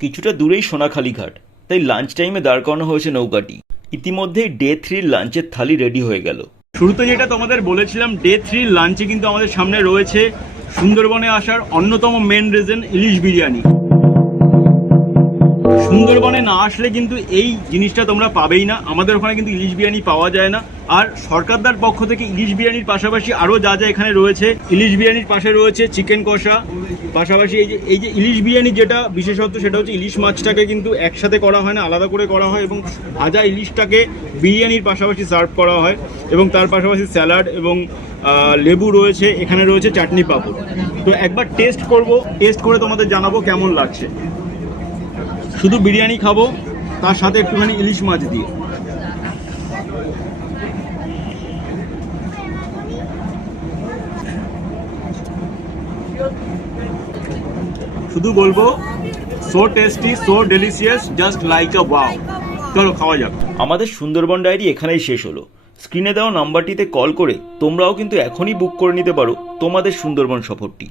কিছুটা দূরেই সোনাখালি ঘাট। তাই লাঞ্চ টাইমে দাঁড় করানো হয়েছে নৌকাটি। ইতিমধ্যেই ডে থ্রির লাঞ্চের থালি রেডি হয়ে গেল। শুরুতে যেটা তোমাদের বলেছিলাম ডে থ্রি লাঞ্চে কিন্তু আমাদের সামনে রয়েছে সুন্দরবনে আসার অন্যতম মেন রিজন ইলিশ বিরিয়ানি। সুন্দরবনে না আসলে কিন্তু এই জিনিসটা তোমরা পাবেই না। আমাদের ওখানে কিন্তু ইলিশ বিরিয়ানি পাওয়া যায় না। আর সরকারদার পক্ষ থেকে ইলিশ বিরিয়ানির পাশাপাশি আরও যা যা এখানে রয়েছে, ইলিশ বিরিয়ানির পাশে রয়েছে চিকেন কষা, পাশাপাশি এই যে এই যে ইলিশ বিরিয়ানি যেটা বিশেষত্ব সেটা হচ্ছে ইলিশ মাছটাকে কিন্তু একসাথে করা হয় না, আলাদা করে করা হয় এবং ভাজা ইলিশটাকে বিরিয়ানির পাশাপাশি সার্ভ করা হয় এবং তার পাশাপাশি স্যালাড এবং লেবু রয়েছে, এখানে রয়েছে চাটনি পাঁপড়। তো একবার টেস্ট করব, টেস্ট করে তোমাদের জানাব কেমন লাগছে। শুধু বিরিয়ানি খাব, তার সাথে একটুখানি ইলিশ মাছ দিয়ে। শুধু বলব so tasty so delicious just like a wow চলো, খাওয়া যাক। আমাদের সুন্দরবন ডায়েরি এখানেই শেষ হলো। স্ক্রিনে দেওয়া নাম্বারটিতে কল করে তোমরাও কিন্তু এখনই বুক করে নিতে পারো তোমাদের সুন্দরবন সফরটি।